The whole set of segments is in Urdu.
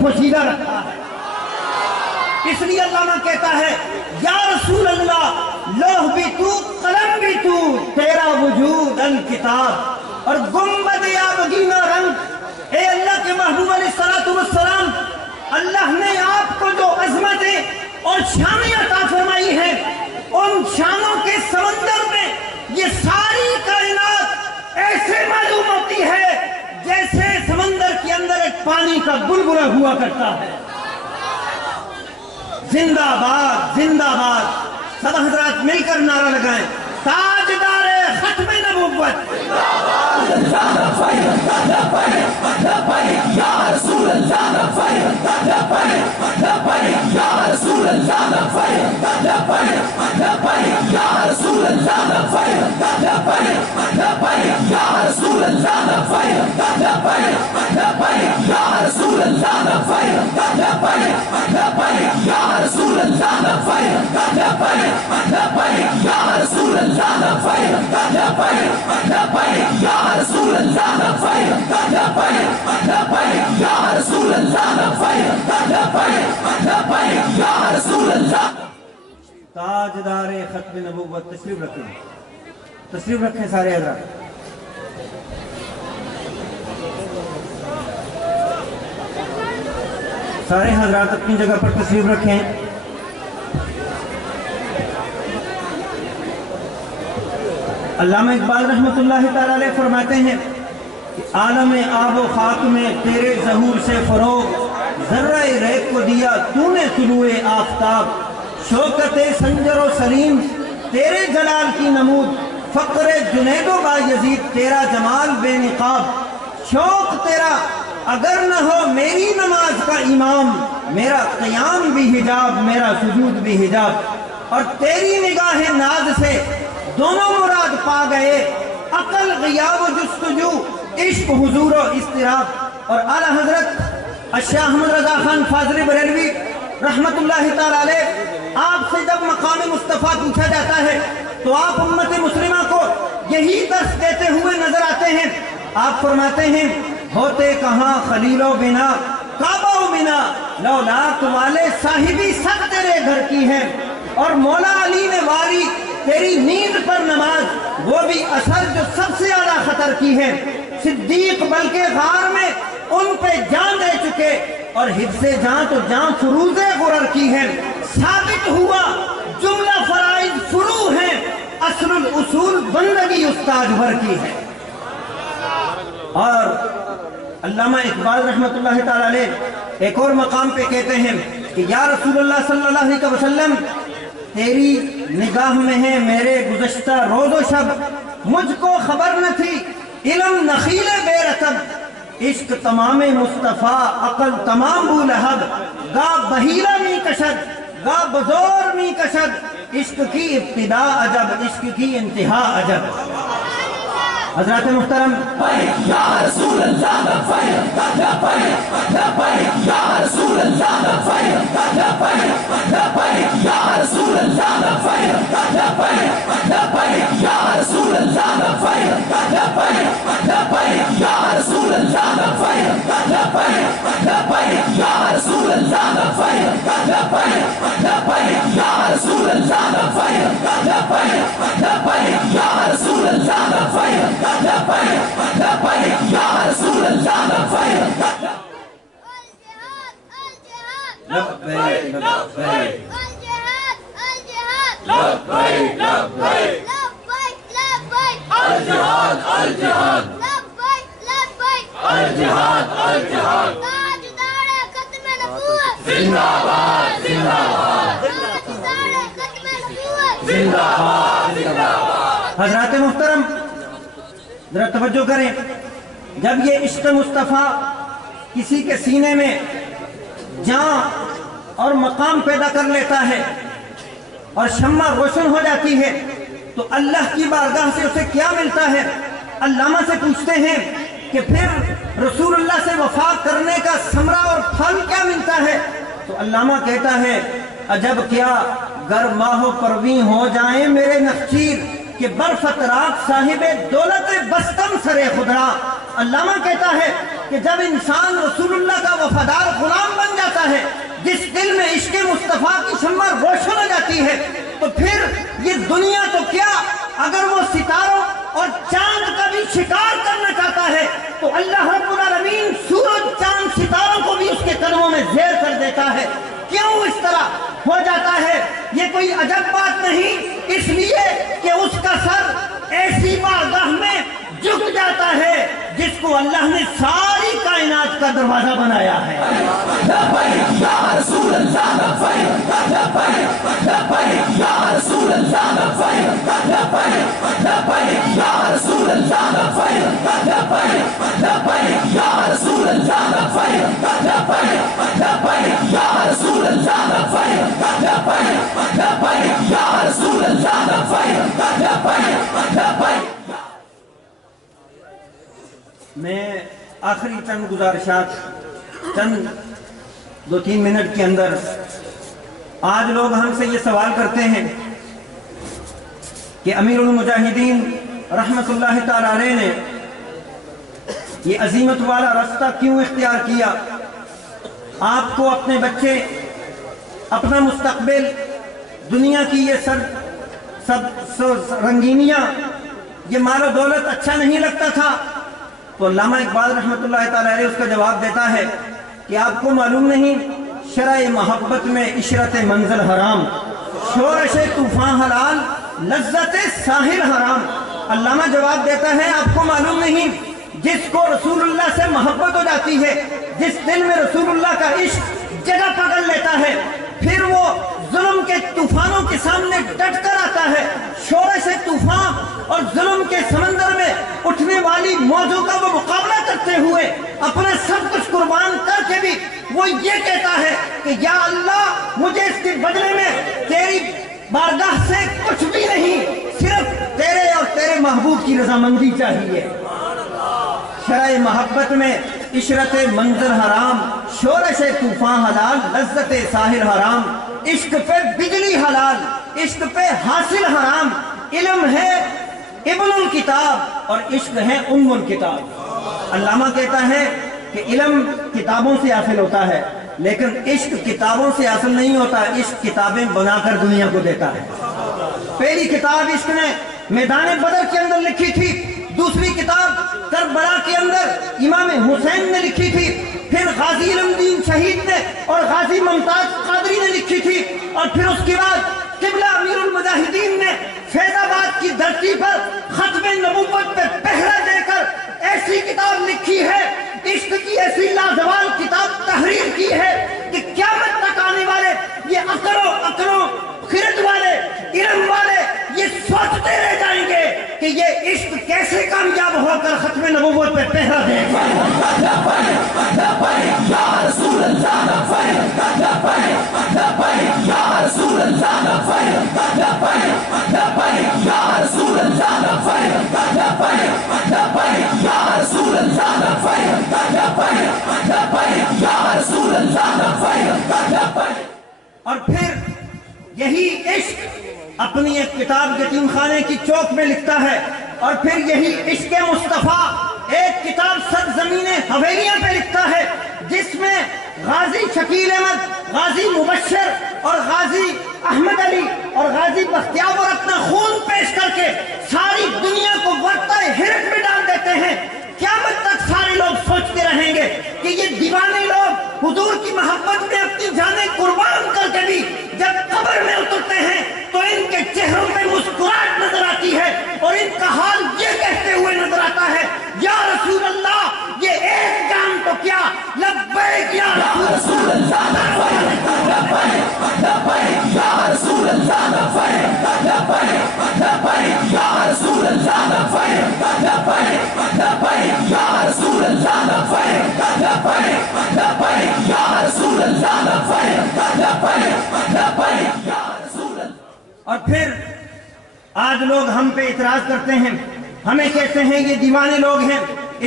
پوشیدہ رکھا ہے۔ اس لیے علامہ کہتا ہے یا رسول اللہ لوح بھی تو قلم بھی تو تیرا وجود الکتاب، اور گنبد آبگینہ رنگ، اے اللہ کے محبوب علیہ السلام، اللہ نے آپ کو جو عظمتیں اور شانیں عطا فرمائی ہیں، ان شانوں کے سمندر میں یہ ساری کائنات ایسے معلوم ہوتی ہے جیسے سمندر کے اندر ایک پانی کا بلبلہ ہوا کرتا ہے۔ زندہ باد، زندہ باد، سب حضرات مل کر نعرہ لگائیں، تاجدار ختم نبوت یا رسول اللہ یا رسول اللہ یا رسول اللہ یا رسول اللہ یا رسول اللہ یا رسول اللہ یا رسول اللہ یا رسول اللہ یا رسول اللہ یا رسول اللہ۔ تاجدار ختم نبوت تشریف رکھیں، تشریف رکھیں سارے حضرات۔ سارے حضرات اپنی جگہ پر تشریف رکھیں۔ علامہ اقبال رحمۃ اللہ تعالی علیہ فرماتے ہیں کہ عالم آب و خاک میں تیرے ظہور سے فروغ، ذرہ ریت کو دیا تو نے طلوع آفتاب، شوکت سنجر و سلیم تیرے جلال کی نمود، فقر جنید و بایزید تیرا جمال بے نقاب، شوق تیرا اگر نہ ہو میری نماز کا امام، میرا قیام بھی حجاب میرا سجود بھی حجاب، اور تیری نگاہ ناز سے دونوں مراد پا گئے، عقل غیاب و جستجو، عشق حضور و اضطراب۔ اور اعلیٰ حضرت الشیخ احمد رضا خان فاضلی بریلوی رحمت اللہ تعالی علیہ، آپ سے جب مقام مصطفیٰ پوچھا جاتا ہے تو آپ امت مسلمہ کو یہی درس دیتے ہوئے نظر آتے ہیں۔ آپ فرماتے ہیں ہوتے کہاں خلیل و بنا کعبہ و بنا، لولاک والے صاحبی سب تیرے گھر کی ہیں، اور مولا علی نے واری تیری نیند پر نماز، وہ بھی اثر جو سب سے زیادہ خطر کی ہے، صدیق بلکہ غار میں ان پہ جان دے چکے، اور حفظ جان تو جان فروز غرر کی ہے، ثابت ہوا جملہ فرائض فرو ہیں، اصل الاصول بندگی استاد بھر کی ہے۔ اور علامہ اقبال رحمت اللہ تعالی علیہ ایک اور مقام پہ کہتے ہیں کہ یا رسول اللہ صلی اللہ علیہ وسلم تیری نگاہ میں ہے میرے گزشتہ روز و شب، مجھ کو خبر نہ تھی علم نخیل بے رتب، عشق تمام مصطفیٰ عقل تمام بولہب، گا بحیرہ می کشد گا بزور می کشد، عشق کی ابتدا عجب عشق کی انتہا عجب۔ حضرات محترم، یا رسول اللہ یا رسول اللہ یا رسول اللہ یا رسول اللہ یا رسول اللہ یا رسول اللہ یا رسول اللہ یا رسول اللہ یا رسول اللہ۔ لبیک لبیک لبیک لبیک الجہاد الجہاد الجہاد الجہاد، زندہ باد زندہ باد زندہ باد زندہ باد۔ حضرات محترم ذرا توجہ کریں، جب یہ عشق مصطفیٰ کسی کے سینے میں جان اور مقام پیدا کر لیتا ہے اور شمع روشن ہو جاتی ہے تو اللہ کی بارگاہ سے اسے کیا ملتا ہے؟ علامہ سے پوچھتے ہیں کہ پھر رسول اللہ سے وفا کرنے کا ثمرہ اور پھل کیا ملتا ہے؟ تو علامہ کہتا ہے عجب کیا گر ماہ و پرویں ہو جائیں میرے نخچیر، کہ برفت رات صاحب دولت بستم سرے خدرا۔ علامہ کہتا ہے کہ جب انسان رسول اللہ کا وفادار غلام بن جاتا ہے، جس دل میں عشق مصطفیٰ کی شمع روشن ہو جاتی ہے، تو پھر یہ دنیا تو کیا، اگر وہ ستاروں اور چاند کا بھی شکار کرنا چاہتا ہے تو اللہ رب العالمین سورج چاند ستاروں کو بھی اس کے قدموں میں زیر کر دیتا ہے۔ کیوں اس طرح ہو جاتا ہے؟ یہ کوئی عجب بات نہیں، اس لیے کہ اس کا سر ایسی بارگاہ میں جھک جاتا ہے جس کو اللہ نے ساری کائنات کا دروازہ بنایا ہے۔ لبیک یا رسول اللہ، لبیک لبیک لبیک یا رسول اللہ، لبیک لبیک لبیک یا رسول اللہ، لبیک لبیک لبیک یا رسول اللہ، لبیک لبیک لبیک یا رسول اللہ، لبیک لبیک لبیک یا رسول اللہ، لبیک لبیک لبیک۔ میں آخری چند گزارشات چند 2-3 منٹ کے اندر، آج لوگ ہم سے یہ سوال کرتے ہیں کہ امیر المجاہدین رحمت اللہ تعالی علیہ نے یہ عظیمت والا راستہ کیوں اختیار کیا؟ آپ کو اپنے بچے، اپنا مستقبل، دنیا کی یہ سب رنگینیاں، یہ مال و دولت اچھا نہیں لگتا تھا؟ تو علامہ اقبال رحمت اللہ تعالی علیہ اس کا جواب دیتا ہے کہ آپ کو معلوم نہیں، شرع محبت میں عشرت منزل حرام، شورش طوفان حلال، لذت ساحل حرام۔ علامہ جواب دیتا ہے آپ کو معلوم نہیں، جس کو رسول اللہ سے محبت ہو جاتی ہے، جس دل میں رسول اللہ کا عشق جگہ پکڑ لیتا ہے، پھر وہ ظلم کے طوفانوں کے سامنے ڈٹ کر آتا ہے، شورش طوفان اور ظلم کے سمندر میں اٹھنے والی موجوں کا وہ مقابلہ کرتے ہوئے اپنے سب کچھ قربان کر کے بھی وہ یہ کہتا ہے کہ یا اللہ، مجھے اس کے بدلے میں تیری بارگاہ سے کچھ بھی نہیں، صرف تیرے اور تیرے محبوب کی رضامندی چاہیے۔ شرع محبت میں عشرت منظر حرام، شورش طوفان حلال، لذت ساحل حرام، عشق پہ بجلی حلال، عشق پہ حاصل حرام۔ علم ہے ابن الکتاب اور عشق ہے ام الکتاب۔ علامہ کہتا ہے کہ علم کتابوں سے حاصل ہوتا ہے، لیکن عشق کتابوں سے حاصل نہیں ہوتا، عشق کتابیں بنا کر دنیا کو دیتا ہے۔ پہلی کتاب عشق نے میدان بدر کے اندر لکھی تھی، دوسری کتاب کربلا کے اندر امام حسین نے لکھی تھی، پھر غازی علم دین شہید نے اور غازی ممتاز قادری نے لکھی تھی، اور پھر اس کے بعد قبلہ امیر المجاہدین نے فیض آباد کی دھرتی پر ختم نبوت پہ پہرا دے کر ایسی کتاب لکھی ہے، عشق کی ایسی لازوال کتاب تحریر کی ہے کہ قیامت تک آنے والے یہ عقلوں خرد والے، علم والے یہ سوچتے رہ جائیں گے کہ یہ عشق کیسے کامیاب ہو کر ختم نبوت پہ پہرا دے گا۔ لبیک لبیک یا رسول اللہ، لبیک لبیک لبیک یا رسول اللہ، لبیک لبیک لبیک یا رسول اللہ، لبیک لبیک لبیک یا رسول اللہ، لبیک لبیک لبیک یا رسول اللہ، لبیک لبیک۔ اور پھر یہی عشق اپنی ایک کتاب یتیم خانے کی چوک میں لکھتا ہے، اور پھر یہی عشق مصطفیٰ ایک کتاب سرزمین حویلیاں پہ لکھتا ہے، جس میں غازی شکیل احمد، غازی مبشر اور غازی احمد علی اور غازی بختیاب اور اپنا خون پیش کر کے ساری دنیا کو ورطہ ہرٹ میں ڈال دیتے ہیں۔ قیامت تک سارے لوگ سوچتے رہیں گے کہ یہ دیوانے لوگ حضور کی محبت میں اپنی جانیں قربان کر کے بھی جب قبر میں اترتے ہیں تو ان کے چہروں پہ مسکراہٹ نظر آتی ہے، اور ان کا حال یہ کہتے ہوئے نظر آتا ہے، یا رسول اللہ یہ ایک جان تو کیا، لبیک یا رسول اللہ، لبیک لبیک لبیک یا رسول اللہ، لبیک لبیک لبیک یا رسول اللہ، لبیک لبیک لبیک یا رسول اللہ، لبیک لبیک لبیک یا رسول اللہ، لبیک لبیک لبیک یا رسول اللہ۔ اور پھر آج لوگ ہم پہ اعتراض کرتے ہیں، ہمیں کہتے ہیں یہ دیوانے لوگ ہیں،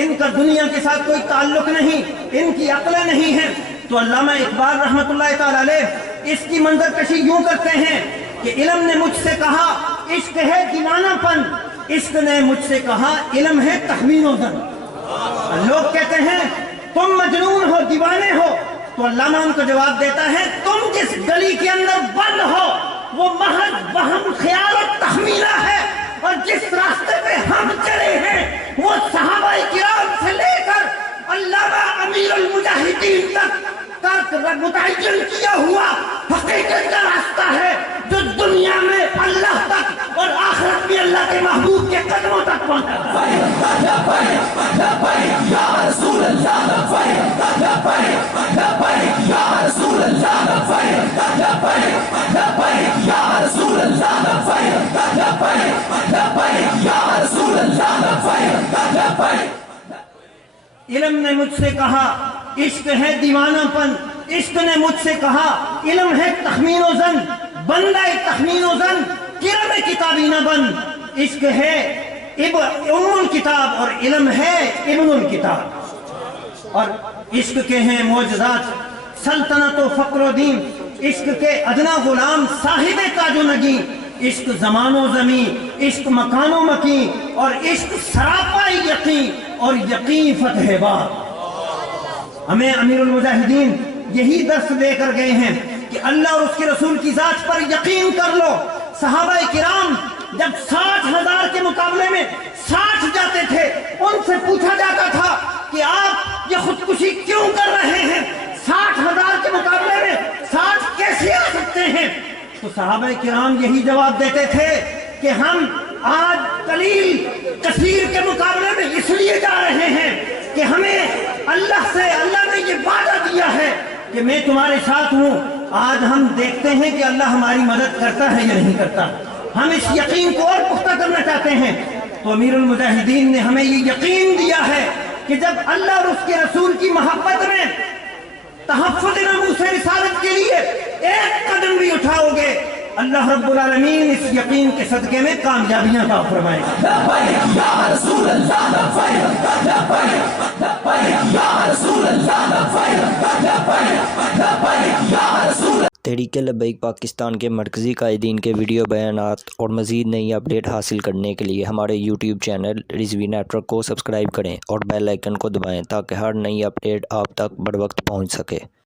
ان کا دنیا کے ساتھ کوئی تعلق نہیں، ان کی عقلیں نہیں ہیں۔ تو علامہ اقبال رحمت اللہ تعالی علیہ اس کی منظر کشی یوں کرتے ہیں کہ علم نے مجھ سے کہا عشق ہے دیوانہ پن، عشق نے مجھ سے کہا علم ہے تخمین و ظن۔ لوگ کہتے ہیں تم مجنون ہو، دیوانے ہو؟ تو علامہ ان کو جواب دیتا ہے تم جس گلی کے اندر بند ہو وہ محض وہم، خیال اور تخمینہ ہے، اور جس راستے پہ ہم چلے ہیں وہ صحابہ کرام سے لے کر علامہ امیر المجاہدین تک کا متعین کیا ہوا حقیقت کا راستہ ہے، جو دنیا میں اللہ تک اور آخرت میں اللہ کے محبوب کے قدموں تک پہنچا ہے۔ لبیک یا رسول اللہ، لبیک لبیک لبیک یا رسول اللہ، لبیک لبیک لبیک یا رسول اللہ، لبیک لبیک لبیک یا رسول اللہ، لبیک لبیک۔ علم نے مجھ سے کہا عشق ہے دیوانہ پن، عشق نے مجھ سے کہا علم ہے تخمین و زن، بندہ تخمین و زن کرم کتابی نہ بن۔ عشق ہے ام الکتاب اور علم ہے ابن الکتاب، اور عشق کے ہیں معجزات سلطنت و فقر و دین، عشق کے ادنا غلام صاحب تاج و نگین، عشق زمان و زمین، عشق مکان و مکین، اور عشق سراپا یقین اور یقین فتح بار۔ ہمیں امیر المجاہدین یہی درس دے کر گئے ہیں کہ اللہ اور اس کے رسول کی ذات پر یقین کر لو۔ صحابہ کرام جب 60,000 کے مقابلے میں 60 جاتے تھے، ان سے پوچھا جاتا تھا کہ آپ یہ خودکشی کیوں کر رہے ہیں؟ 60,000 کے مقابلے میں 60 کیسے آ سکتے ہیں؟ تو صحابہ کرام یہی جواب دیتے تھے کہ ہم آج قلیل کثیر کے مقابلے میں اس لیے جا رہے ہیں کہ ہمیں اللہ نے یہ وعدہ دیا ہے کہ میں تمہارے ساتھ ہوں۔ آج ہم دیکھتے ہیں کہ اللہ ہماری مدد کرتا ہے یا نہیں کرتا، ہم اس یقین کو اور پختہ کرنا چاہتے ہیں۔ تو امیر المجاہدین نے ہمیں یہ یقین دیا ہے کہ جب اللہ اور اس کے رسول کی محبت میں تحفظ ناموس رسالت کے لیے ایک قدم بھی اٹھاؤ گے، اللہ رب العالمین اس یقین کے صدقے میں کامیابیاں عطا فرمائے گا۔ لبیک یا رسول اللہ، لبیک لبیک لبیک یا رسول اللہ، لبیک لبیک لبیک یا رسول۔ تحریک لبیک پاکستان کے مرکزی قائدین کے ویڈیو بیانات اور مزید نئی اپڈیٹ حاصل کرنے کے لیے ہمارے YouTube channel Rizvi network کو سبسکرائب کریں اور بیل آئیکن کو دبائیں تاکہ ہر نئی اپڈیٹ آپ تک بروقت پہنچ سکے۔